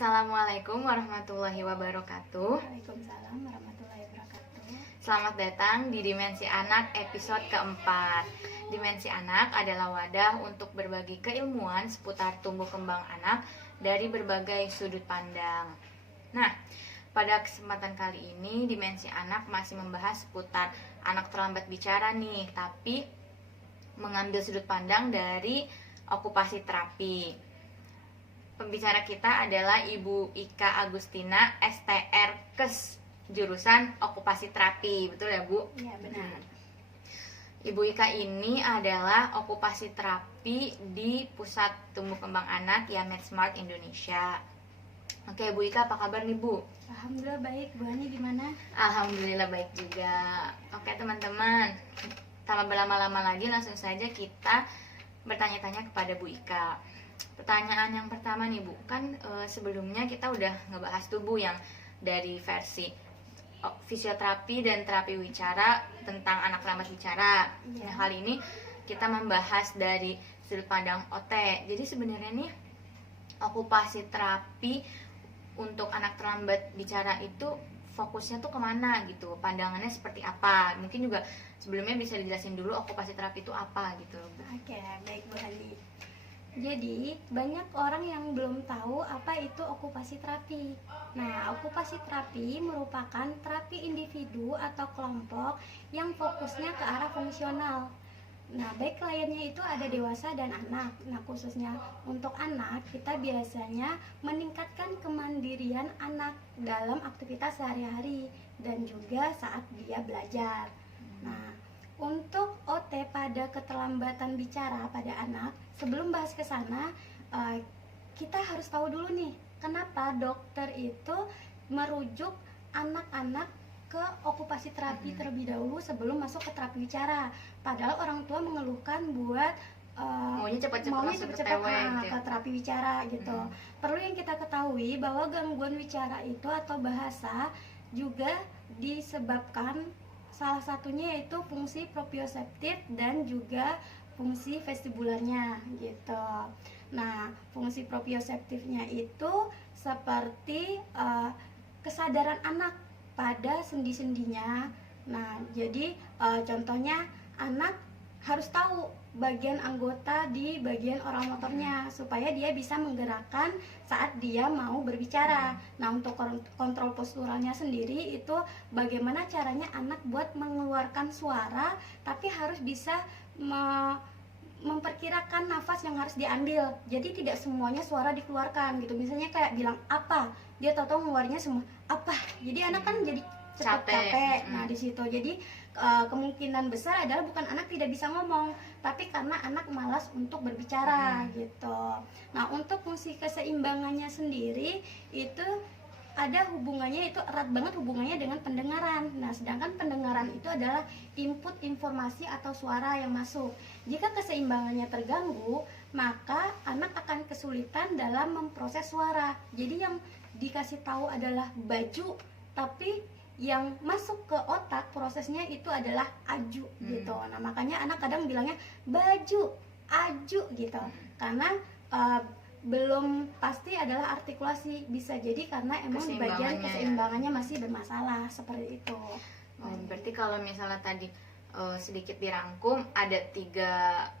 Assalamualaikum warahmatullahi wabarakatuh. Waalaikumsalam warahmatullahi wabarakatuh. Selamat datang di Dimensi Anak episode keempat. Dimensi Anak adalah wadah untuk berbagi keilmuan seputar tumbuh kembang anak dari berbagai sudut pandang. Nah, pada kesempatan kali ini Dimensi Anak masih membahas seputar anak terlambat bicara nih, tapi mengambil sudut pandang dari okupasi terapi. Pembicara kita adalah Ibu Ika Agustina, STR Kes, jurusan okupasi terapi. Betul ya, Bu? Iya, benar. Ibu Ika ini adalah okupasi terapi di Pusat Tumbuh Kembang Anak Yamed Smart Indonesia. Oke, Bu Ika, apa kabar nih, Bu? Alhamdulillah baik. Bu Hani gimana? Alhamdulillah baik juga. Oke, teman-teman, tanpa berlama-lama lagi langsung saja kita bertanya-tanya kepada Bu Ika. Pertanyaan yang pertama nih, Bu, kan sebelumnya kita udah ngebahas tubuh yang dari versi fisioterapi dan terapi wicara tentang anak terlambat bicara. Nah, kali ini kita membahas dari sudut pandang OT. Jadi sebenarnya nih okupasi terapi untuk anak terlambat bicara itu fokusnya tuh kemana gitu, pandangannya seperti apa? Mungkin juga sebelumnya bisa dijelasin dulu okupasi terapi itu apa gitu, Bu. Oke, baik Bu Hani. Jadi, banyak orang yang belum tahu apa itu okupasi terapi. Nah, okupasi terapi merupakan terapi individu atau kelompok yang fokusnya ke arah fungsional. Nah, baik kliennya itu ada dewasa dan anak. Nah, khususnya untuk anak, kita biasanya meningkatkan kemandirian anak dalam aktivitas sehari-hari dan juga saat dia belajar. Nah, untuk OT pada keterlambatan bicara pada anak, sebelum bahas ke sana, kita harus tahu dulu nih, kenapa dokter itu merujuk anak-anak ke okupasi terapi terlebih dahulu sebelum masuk ke terapi bicara. Padahal orang tua mengeluhkan buat maunya cepet-cepet ke terapi bicara gitu. Perlu yang kita ketahui bahwa gangguan bicara itu atau bahasa juga disebabkan salah satunya yaitu fungsi proprioseptif dan juga fungsi vestibularnya gitu. Nah, fungsi proprioseptifnya itu seperti kesadaran anak pada sendi-sendinya. Nah, jadi contohnya anak harus tahu bagian anggota di bagian oral motornya supaya dia bisa menggerakkan saat dia mau berbicara. Nah, untuk kontrol posturalnya sendiri itu bagaimana caranya anak buat mengeluarkan suara tapi harus bisa memperkirakan nafas yang harus diambil. Jadi tidak semuanya suara dikeluarkan gitu. Misalnya kayak bilang apa, dia tahu-tahu ngeluarnya semua apa. Jadi anak kan jadi cepat capek. Nah, di situ jadi kemungkinan besar adalah bukan anak tidak bisa ngomong, tapi karena anak malas untuk berbicara gitu. Nah, untuk fungsi keseimbangannya sendiri itu ada hubungannya, itu erat banget hubungannya dengan pendengaran. Nah, sedangkan pendengaran itu adalah input informasi atau suara yang masuk. Jika keseimbangannya terganggu, maka anak akan kesulitan dalam memproses suara. Jadi yang dikasih tahu adalah baju, tapi yang masuk ke otak prosesnya itu adalah aju gitu. Nah, makanya anak kadang bilangnya baju, aju gitu. Karena belum pasti adalah artikulasi, bisa jadi karena emang bagian keseimbangannya masih bermasalah seperti itu. Berarti kalau misalnya tadi sedikit dirangkum ada tiga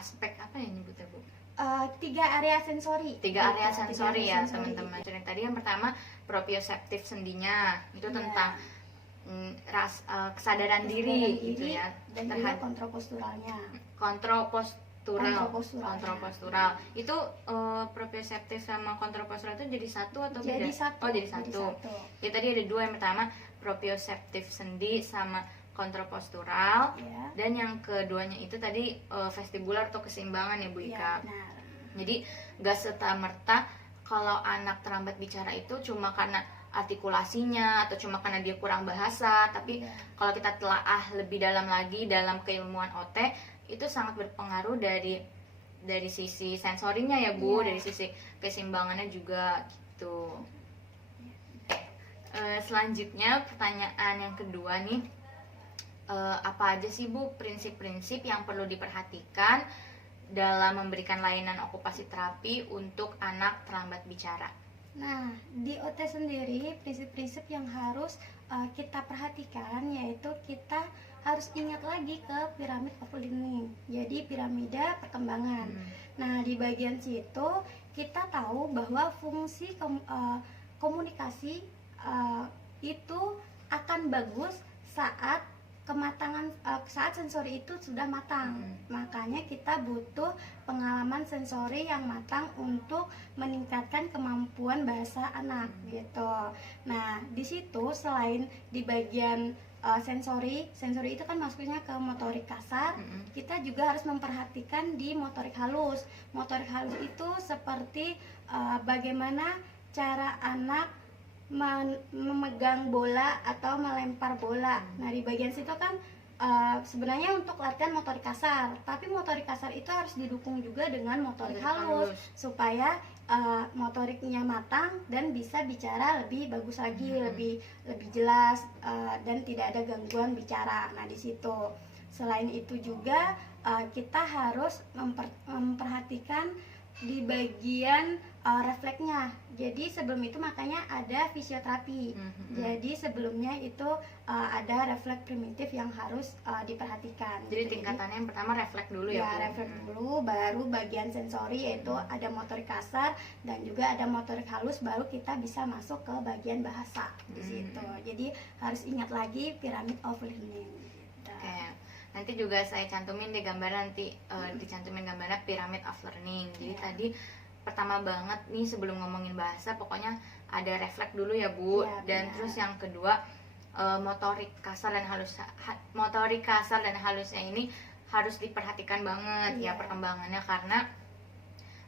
aspek, apa yang nyebutnya, Bu? 3 area sensori. Area sensori ya, teman-teman. Jadi tadi yang pertama proprioseptif sendinya, itu tentang kesadaran diri gitu ya, dan juga kontrol posturalnya. Kontrol postural. Itu proprioseptif sama kontrol postural itu jadi satu atau beda? Jadi satu. Ya, tadi ada 2, yang pertama proprioseptif sendi sama kontrol postural, dan yang keduanya itu tadi vestibular atau keseimbangan ya, Bu Ika. Jadi gak serta-merta kalau anak terlambat bicara itu cuma karena artikulasinya atau cuma karena dia kurang bahasa, tapi kalau kita telaah lebih dalam lagi dalam keilmuan OT, itu sangat berpengaruh dari sisi sensorinya ya, Bu, dari sisi keseimbangannya juga gitu. Selanjutnya pertanyaan yang kedua nih, apa aja sih, Bu, prinsip-prinsip yang perlu diperhatikan dalam memberikan layanan okupasi terapi untuk anak terlambat bicara? Nah, di OT sendiri prinsip-prinsip yang harus kita perhatikan yaitu kita harus ingat lagi ke piramid of learning. Jadi piramida perkembangan. Nah, di bagian situ kita tahu bahwa fungsi komunikasi itu akan bagus saat saat sensori itu sudah matang. Makanya kita butuh pengalaman sensori yang matang untuk meningkatkan kemampuan bahasa anak gitu. Nah, di situ selain di bagian sensori itu kan masuknya ke motorik kasar, kita juga harus memperhatikan di motorik halus. Motorik halus itu seperti bagaimana cara anak memegang bola atau melempar bola. Nah, di bagian situ kan sebenarnya untuk latihan motorik kasar, tapi motorik kasar itu harus didukung juga dengan motorik halus supaya motoriknya matang dan bisa bicara lebih bagus lagi, lebih jelas dan tidak ada gangguan bicara. Nah, di situ selain itu juga kita harus memperhatikan di bagian refleksnya. Jadi sebelum itu makanya ada fisioterapi. Jadi sebelumnya itu ada refleks primitif yang harus diperhatikan. Jadi tingkatannya yang pertama refleks dulu ya, Bu? Refleks dulu, baru bagian sensori yaitu ada motorik kasar dan juga ada motorik halus, baru kita bisa masuk ke bagian bahasa di situ. Jadi harus ingat lagi pyramid of learning. Gitu. Oke. Nanti juga saya cantumin di gambar, nanti dicantumin gambarnya pyramid of learning. Jadi tadi pertama banget nih sebelum ngomongin bahasa pokoknya ada refleks dulu ya, Bu. Dan terus yang kedua motorik kasar dan halusnya ini harus diperhatikan banget ya perkembangannya, karena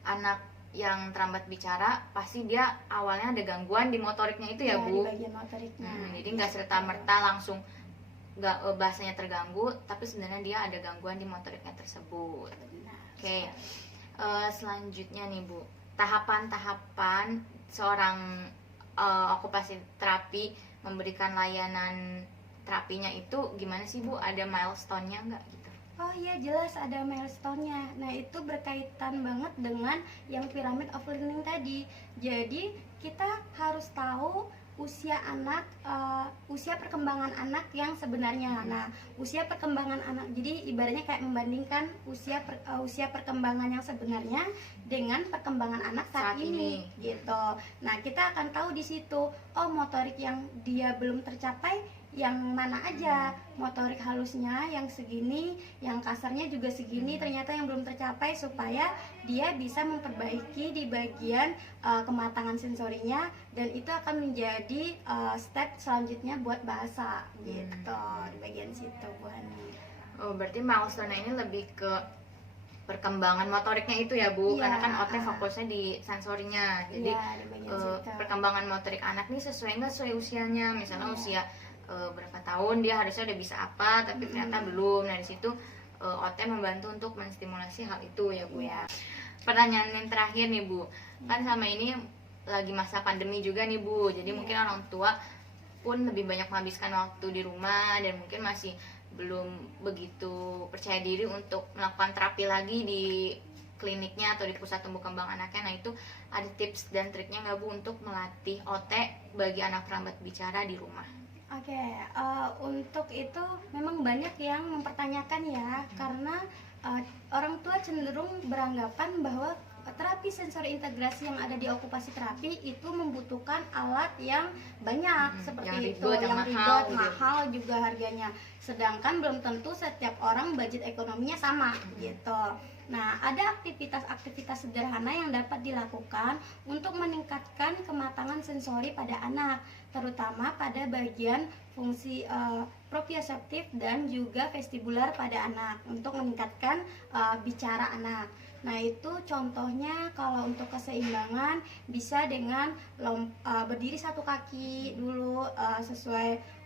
anak yang terlambat bicara pasti dia awalnya ada gangguan di motoriknya itu ya, Bu. Di bagian motoriknya. Jadi nggak serta-merta langsung nggak bahasanya terganggu, tapi sebenarnya dia ada gangguan di motoriknya tersebut. Oke. Selanjutnya nih, Bu, tahapan-tahapan seorang okupasi terapi memberikan layanan terapinya itu gimana sih, Bu? Ada milestone-nya nggak gitu? Oh iya, jelas ada milestone-nya. Nah, itu berkaitan banget dengan yang pyramid of learning tadi. Jadi kita harus tahu usia anak, usia perkembangan anak yang sebenarnya. Nah, usia perkembangan anak, jadi ibaratnya kayak membandingkan usia perkembangan yang sebenarnya dengan perkembangan anak saat ini gitu. Nah, kita akan tahu di situ, oh motorik yang dia belum tercapai yang mana aja, motorik halusnya yang segini, yang kasarnya juga segini, ternyata yang belum tercapai, supaya dia bisa memperbaiki di bagian kematangan sensorinya, dan itu akan menjadi step selanjutnya buat bahasa gitu di bagian situ, Bu Hani. Oh, berarti milestone ini lebih ke perkembangan motoriknya itu ya, Bu, karena kan OT fokusnya di sensorinya. Jadi perkembangan motorik anak nih sesuai nggak sesuai usianya, misalnya usia berapa tahun dia harusnya udah bisa apa, tapi ternyata belum. Nah, di situ OT membantu untuk menstimulasi hal itu ya, Bu ya. Pertanyaan yang terakhir nih, Bu, kan sama ini lagi masa pandemi juga nih, Bu, jadi mungkin orang tua pun lebih banyak menghabiskan waktu di rumah dan mungkin masih belum begitu percaya diri untuk melakukan terapi lagi di kliniknya atau di pusat tumbuh kembang anaknya. Nah, itu ada tips dan triknya nggak, Bu, untuk melatih OT bagi anak terlambat bicara di rumah? Oke, untuk itu memang banyak yang mempertanyakan ya, karena orang tua cenderung beranggapan bahwa terapi sensori integrasi yang ada di okupasi terapi itu membutuhkan alat yang banyak seperti yang ribet, mahal juga harganya. Sedangkan belum tentu setiap orang budget ekonominya sama gitu. Nah, ada aktivitas-aktivitas sederhana yang dapat dilakukan untuk meningkatkan kematangan sensori pada anak, terutama pada bagian fungsi proprioseptif dan juga vestibular pada anak untuk meningkatkan bicara anak. Nah, itu contohnya kalau untuk keseimbangan bisa dengan berdiri satu kaki dulu sesuai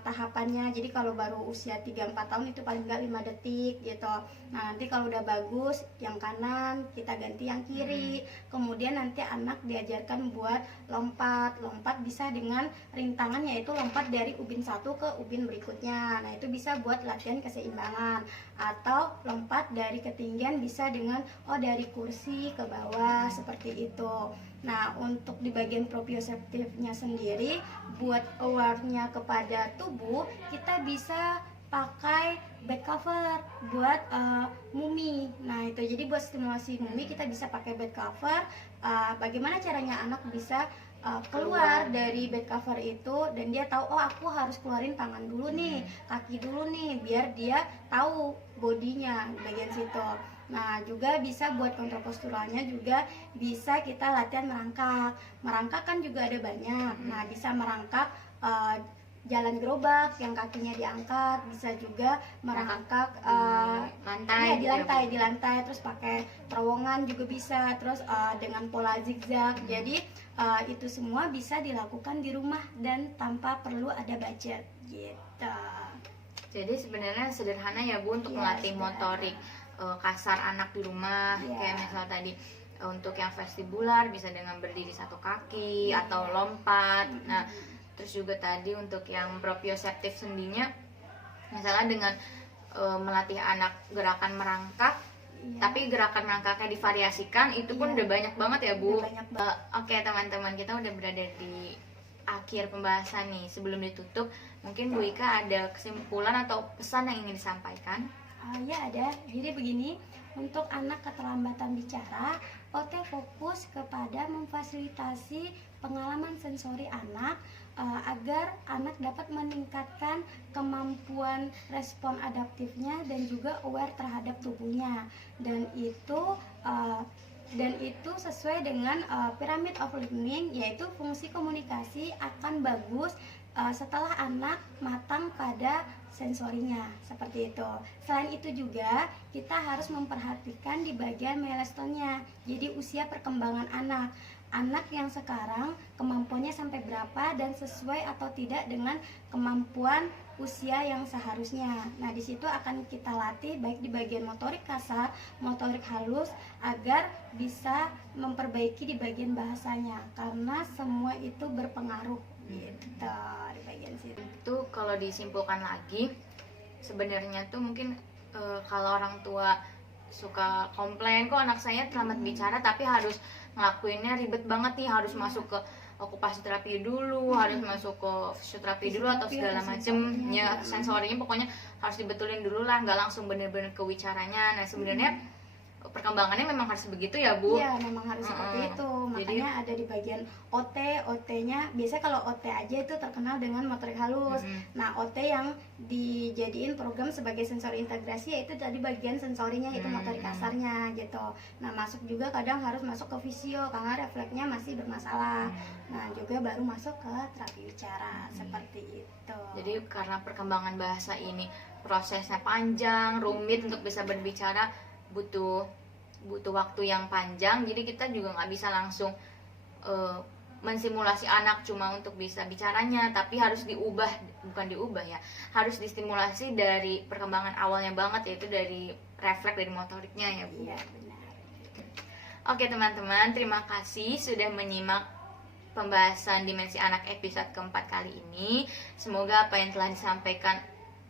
tahapannya. Jadi kalau baru usia 3-4 tahun itu paling enggak 5 detik gitu. Nah, nanti kalau udah bagus yang kanan kita ganti yang kiri. Kemudian nanti anak diajarkan buat lompat bisa dengan rintangan, yaitu lompat dari ubin satu ke ubin berikutnya. Nah, itu bisa buat latihan keseimbangan. Atau lompat dari ketinggian bisa dengan dari kursi ke bawah seperti itu. Nah, untuk di bagian proprioseptifnya sendiri, buat aware-nya kepada tubuh, kita bisa pakai bed cover buat mumi. Nah, itu jadi buat stimulasi mumi kita bisa pakai bed cover. Bagaimana caranya anak bisa keluar dari bed cover itu dan dia tahu, oh aku harus keluarin tangan dulu nih, kaki dulu nih, biar dia tahu bodinya bagian situ. Nah, juga bisa buat kontrol posturalnya, juga bisa kita latihan merangkak. Merangkak kan juga ada banyak. Nah, bisa merangkak jalan gerobak yang kakinya diangkat, bisa juga merangkak lantai, di lantai, terus pakai terowongan juga bisa, terus dengan pola zigzag. Jadi itu semua bisa dilakukan di rumah dan tanpa perlu ada budget gitu. Jadi sebenarnya sederhana ya Bu untuk Iya, melatih sederhana. motorik kasar anak di rumah. Iya. Kayak misal tadi untuk yang vestibular bisa dengan berdiri satu kaki Iya. atau lompat. Nah, terus juga tadi untuk yang proprioseptif sendinya misalnya dengan melatih anak gerakan merangkak. Iya. Tapi gerakan merangkaknya divariasikan, itu pun Iya. udah banyak banget ya Bu. Udah banyak banget. Oke teman-teman, kita udah berada di akhir pembahasan nih. Sebelum ditutup, mungkin Bu Ika ada kesimpulan atau pesan yang ingin disampaikan? Ya ada, jadi begini, untuk anak keterlambatan bicara, OT fokus kepada memfasilitasi pengalaman sensori anak agar anak dapat meningkatkan kemampuan respon adaptifnya dan juga aware terhadap tubuhnya, dan itu sesuai dengan pyramid of learning, yaitu fungsi komunikasi akan bagus setelah anak matang pada sensorinya, seperti itu. Selain itu juga kita harus memperhatikan di bagian milestone-nya, jadi usia perkembangan anak yang sekarang kemampuannya sampai berapa dan sesuai atau tidak dengan kemampuan usia yang seharusnya. Nah, di situ akan kita latih baik di bagian motorik kasar, motorik halus, agar bisa memperbaiki di bagian bahasanya, karena semua itu berpengaruh gitu di bagian situ. Itu kalau disimpulkan lagi, sebenarnya tuh mungkin kalau orang tua suka komplain, kok anak saya terlambat bicara tapi harus ngelakuinnya ribet banget nih, harus masuk ke okupasi terapi dulu, harus masuk ke fisioterapi dulu atau segala macem ya, sensorinya pokoknya harus dibetulin dulu lah, nggak langsung bener-bener ke wicaranya. Nah, sebenarnya perkembangannya memang harus begitu ya Bu? Iya, memang harus seperti itu. Makanya ada di bagian OT-nya, biasanya kalau OT aja itu terkenal dengan motorik halus. Nah, OT yang dijadiin program sebagai sensori integrasi, yaitu tadi bagian sensorinya, itu motorik kasarnya gitu. Nah, masuk juga kadang harus masuk ke fisio karena refleksnya masih bermasalah. Nah, juga baru masuk ke terapi bicara, seperti itu. Jadi karena perkembangan bahasa ini prosesnya panjang, rumit, untuk bisa berbicara butuh waktu yang panjang, jadi kita juga nggak bisa langsung mensimulasi anak cuma untuk bisa bicaranya, tapi harus bukan diubah ya, harus distimulasi dari perkembangan awalnya banget, yaitu dari refleks, dari motoriknya ya Bu. Iya, benar. Oke teman-teman, terima kasih sudah menyimak pembahasan dimensi anak episode keempat kali ini. Semoga apa yang telah disampaikan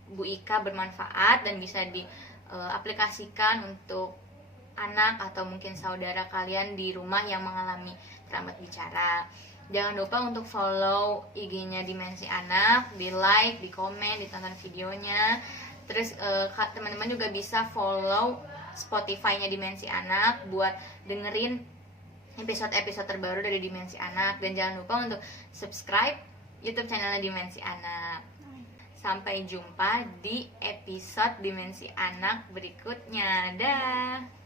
Bu Ika bermanfaat dan bisa diaplikasikan untuk anak atau mungkin saudara kalian di rumah yang mengalami terlambat bicara. Jangan lupa untuk follow IG-nya Dimensi Anak, di like, di komen, ditonton videonya. Terus teman-teman juga bisa follow Spotify-nya Dimensi Anak buat dengerin episode-episode terbaru dari Dimensi Anak. Dan jangan lupa untuk subscribe YouTube channelnya Dimensi Anak. Sampai jumpa di episode Dimensi Anak berikutnya. Dah.